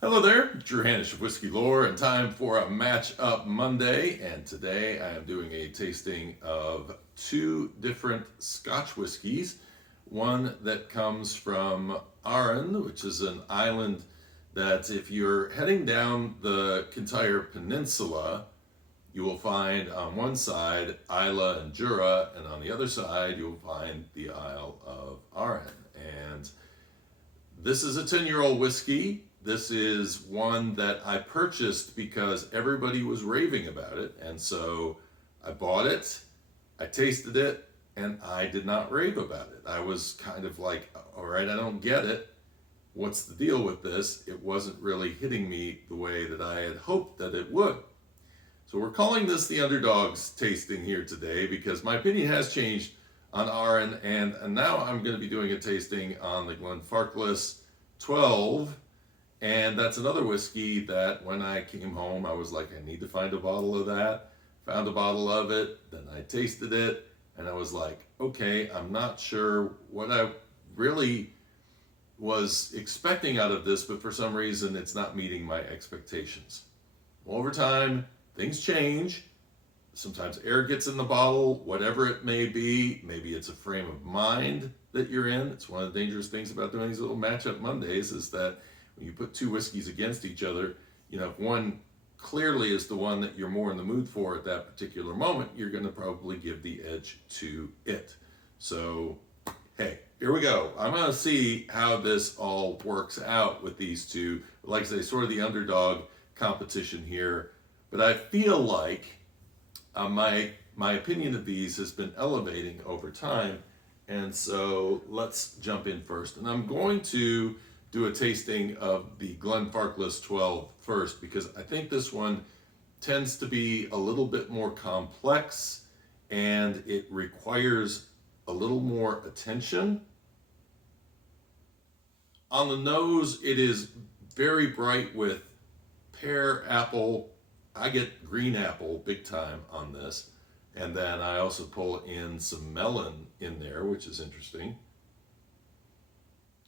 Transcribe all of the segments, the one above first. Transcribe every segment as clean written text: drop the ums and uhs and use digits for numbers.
Hello there, Drew Hanish of Whiskey Lore, and time for a Match Up Monday. And today I am doing a tasting of two different Scotch whiskies. One that comes from Arran, which is an island that if you're heading down the Kintyre Peninsula, you will find on one side Islay and Jura, and on the other side you'll find the Isle of Arran. And this is a 10-year-old whiskey. This is one that I purchased because everybody was raving about it. And so I bought it, I tasted it, and I did not rave about it. I was kind of like, all right, I don't get it. What's the deal with this? It wasn't really hitting me the way that I had hoped that it would. So we're calling this the Underdogs tasting here today because my opinion has changed on Arran, and now I'm going to be doing a tasting on the Glenfarclas 12. And that's another whiskey that when I came home, I was like, I need to find a bottle of that. Found a bottle of it, then I tasted it, and I was like, okay, I'm not sure what I really was expecting out of this, but for some reason it's not meeting my expectations. Well, over time, things change. Sometimes air gets in the bottle, whatever it may be. Maybe it's a frame of mind that you're in. It's one of the dangerous things about doing these little matchup Mondays is that when you put two whiskeys against each other, if one clearly is the one that you're more in the mood for at that particular moment, you're going to probably give the edge to it. So, hey, here we go. I'm going to see how this all works out with these two. Like I say, sort of the underdog competition here. But I feel like my opinion of these has been elevating over time. And so let's jump in first. And I'm going to do a tasting of the Glenfarclas 12 first because I think this one tends to be a little bit more complex and it requires a little more attention. On the nose, it is very bright with pear, apple. I get green apple big time on this. And then I also pull in some melon in there, which is interesting.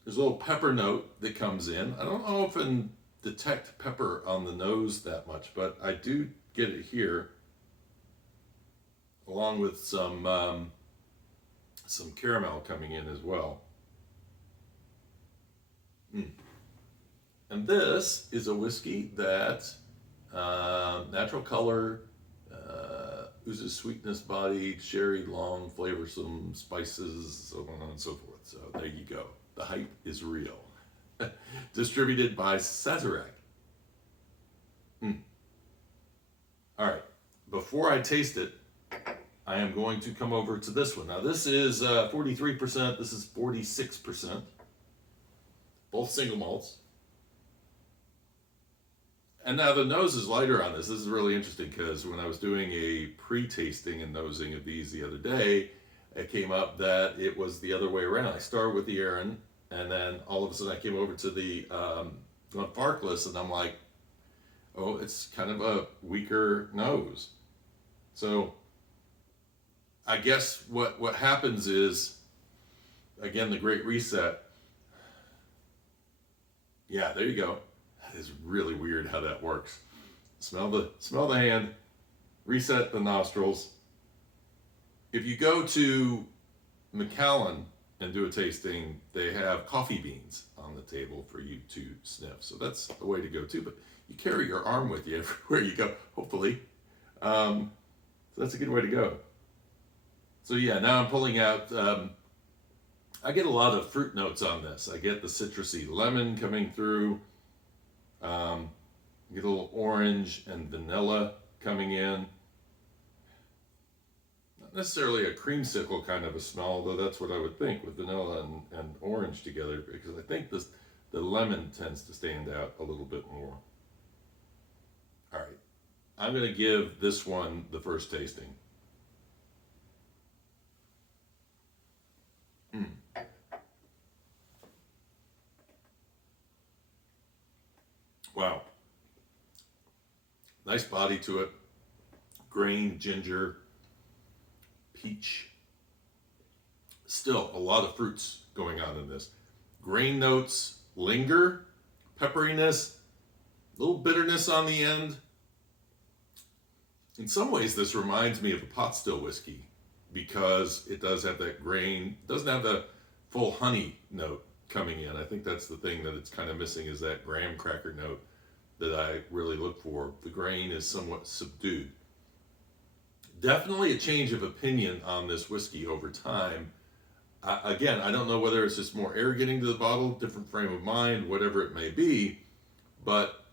There's a little pepper note that comes in. I don't often detect pepper on the nose that much, but I do get it here, along with some caramel coming in as well. And this is a whiskey that natural color, oozes sweetness, body, sherry, long, flavorsome, spices, so on and so forth. So there you go. The hype is real. Distributed by Sazerac. All right. Before I taste it, I am going to come over to this one. Now this is 43%. This is 46%. Both single malts. And now the nose is lighter on this. This is really interesting because when I was doing a pre-tasting and nosing of these the other day, it came up that it was the other way around. I started with the Arran, and then all of a sudden I came over to the Glenfarclas, and I'm like, oh, it's kind of a weaker nose. So I guess what happens is, again, the Great Reset. Yeah, there you go. That is really weird how that works. Smell the hand, reset the nostrils. If you go to Macallan and do a tasting, they have coffee beans on the table for you to sniff. So that's the way to go too. But you carry your arm with you everywhere you go, hopefully. So that's a good way to go. So yeah, now I'm pulling out, I get a lot of fruit notes on this. I get the citrusy lemon coming through. Get a little orange and vanilla coming in. Not necessarily a creamsicle kind of a smell, although that's what I would think with vanilla and orange together, because I think the lemon tends to stand out a little bit more. All right, I'm going to give this one the first tasting. Wow. Nice body to it. Grain, ginger, peach. Still a lot of fruits going on in this. Grain notes linger, pepperiness, A little bitterness on the end. In some ways, this reminds me of a pot still whiskey because it does have that grain, doesn't have the full honey note coming in. I think that's the thing that it's kind of missing, is that graham cracker note that I really look for. The grain is somewhat subdued. Definitely a change of opinion on this whiskey over time. Again, I don't know whether it's just more air getting to the bottle, different frame of mind, whatever it may be, but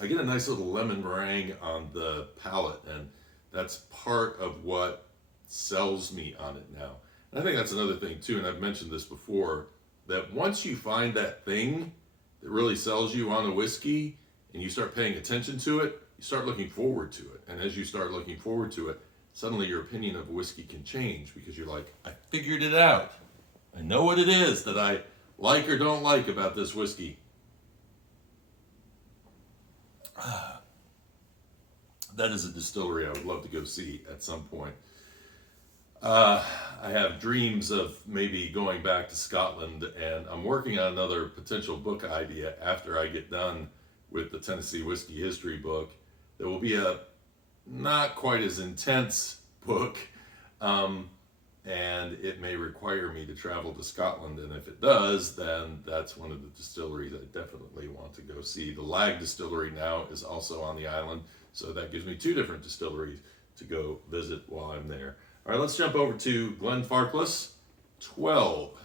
I get a nice little lemon meringue on the palate, and that's part of what sells me on it now. And I think that's another thing too, and I've mentioned this before, that once you find that thing that really sells you on a whiskey and you start paying attention to it, you start looking forward to it. And as you start looking forward to it, suddenly your opinion of whiskey can change, because you're like, I figured it out. I know what it is that I like or don't like about this whiskey. That is a distillery I would love to go see at some point. I have dreams of maybe going back to Scotland, and I'm working on another potential book idea after I get done with the Tennessee Whiskey History book. There will be a not quite as intense book, and it may require me to travel to Scotland, and if it does, then that's one of the distilleries I definitely want to go see. The Lag Distillery now is also on the island, so that gives me two different distilleries to go visit while I'm there. All right, let's jump over to Glenfarclas 12.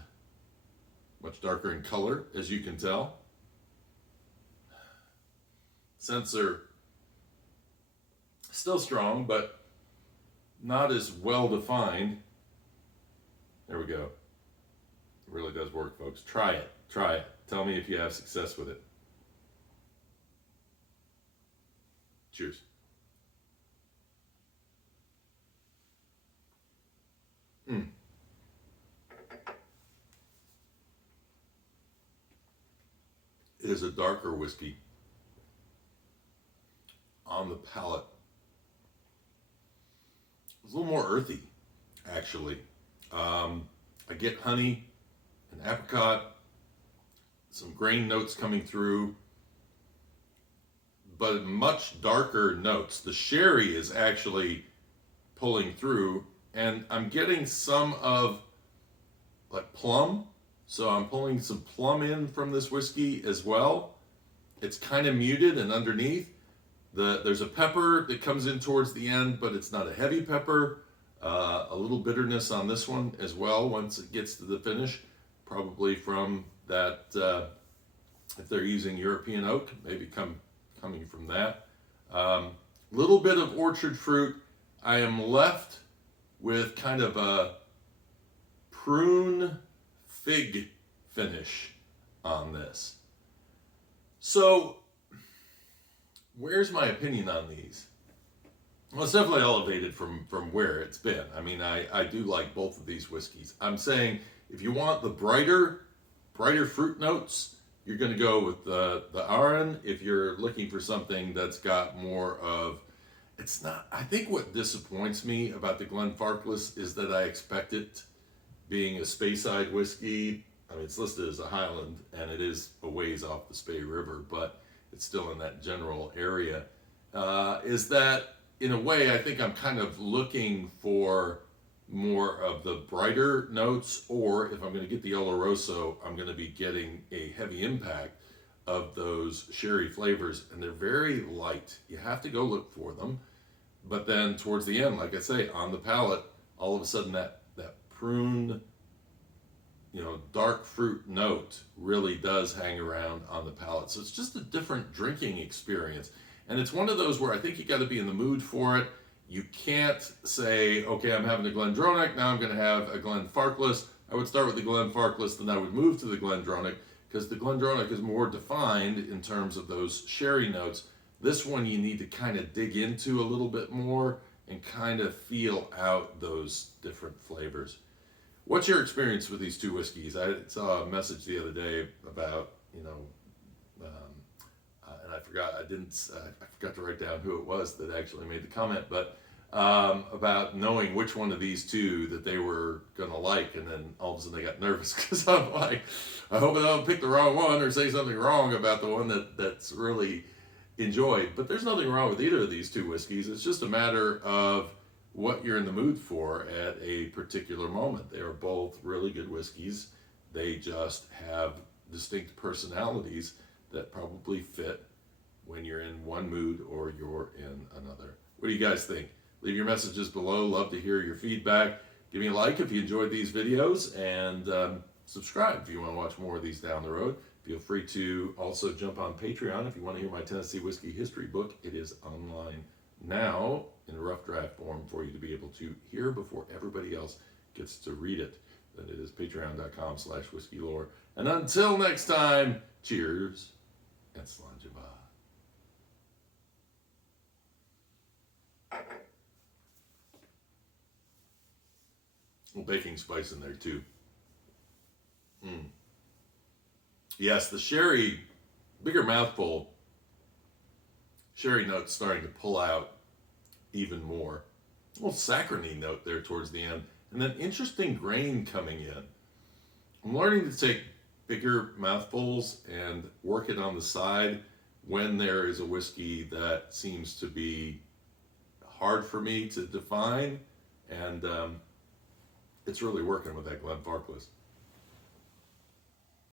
Much darker in color, as you can tell. Scents are still strong, but not as well defined. There we go. It really does work, folks. Try it. Try it. Tell me if you have success with it. Cheers. It is a darker whiskey on the palate. It's a little more earthy, actually. I get honey and apricot, some grain notes coming through, but much darker notes. The sherry is actually pulling through, and I'm getting some of like plum. So I'm pulling some plum in from this whiskey as well. It's kind of muted, and underneath, there's a pepper that comes in towards the end, but it's not a heavy pepper. A little bitterness on this one as well once it gets to the finish, probably from that, if they're using European oak, maybe coming from that. Little bit of orchard fruit. I am left with kind of a prune fig finish on this. So, where's my opinion on these? Well, it's definitely elevated from where it's been. I mean, I do like both of these whiskeys. I'm saying if you want the brighter fruit notes, you're going to go with the Arran. If you're looking for something that's got more of, it's not, I think what disappoints me about the Glenfarclas is that I expect it being a Speyside whiskey. I mean, it's listed as a Highland, and it is a ways off the Spey River, but it's still in that general area. Is that, in a way, I think I'm kind of looking for more of the brighter notes, or if I'm going to get the Oloroso, I'm going to be getting a heavy impact of those sherry flavors, and they're very light. You have to go look for them. But then towards the end, like I say, on the palate, all of a sudden that prune, dark fruit note really does hang around on the palate. So it's just a different drinking experience. And it's one of those where I think you got to be in the mood for it. You can't say, okay, I'm having a Glendronach, now I'm going to have a Glenfarclas. I would start with the Glenfarclas, then I would move to the Glendronach, because the Glendronach is more defined in terms of those sherry notes. This one you need to kind of dig into a little bit more and kind of feel out those different flavors. What's your experience with these two whiskeys? I saw a message the other day about, and I forgot to write down who it was that actually made the comment, but about knowing which one of these two that they were going to like. And then all of a sudden they got nervous because I'm like, I hope I don't pick the wrong one or say something wrong about the one that's really enjoyed. But there's nothing wrong with either of these two whiskeys. It's just a matter of what you're in the mood for at a particular moment. They are both really good whiskeys. They just have distinct personalities that probably fit when you're in one mood or you're in another. What do you guys think? Leave your messages below. Love to hear your feedback. Give me a like if you enjoyed these videos, and subscribe if you want to watch more of these down the road. Feel free to also jump on Patreon if you want to hear my Tennessee Whiskey History book. It is online now in rough draft form for you to be able to hear before everybody else gets to read it. Then it is patreon.com/whiskey-lore. And until next time, cheers and Slainte. A little baking spice in there too. Yes, the sherry, bigger mouthful, sherry note's starting to pull out even more. A little saccharine note there towards the end. And then interesting grain coming in. I'm learning to take bigger mouthfuls and work it on the side when there is a whiskey that seems to be hard for me to define. And it's really working with that Glenfarclas.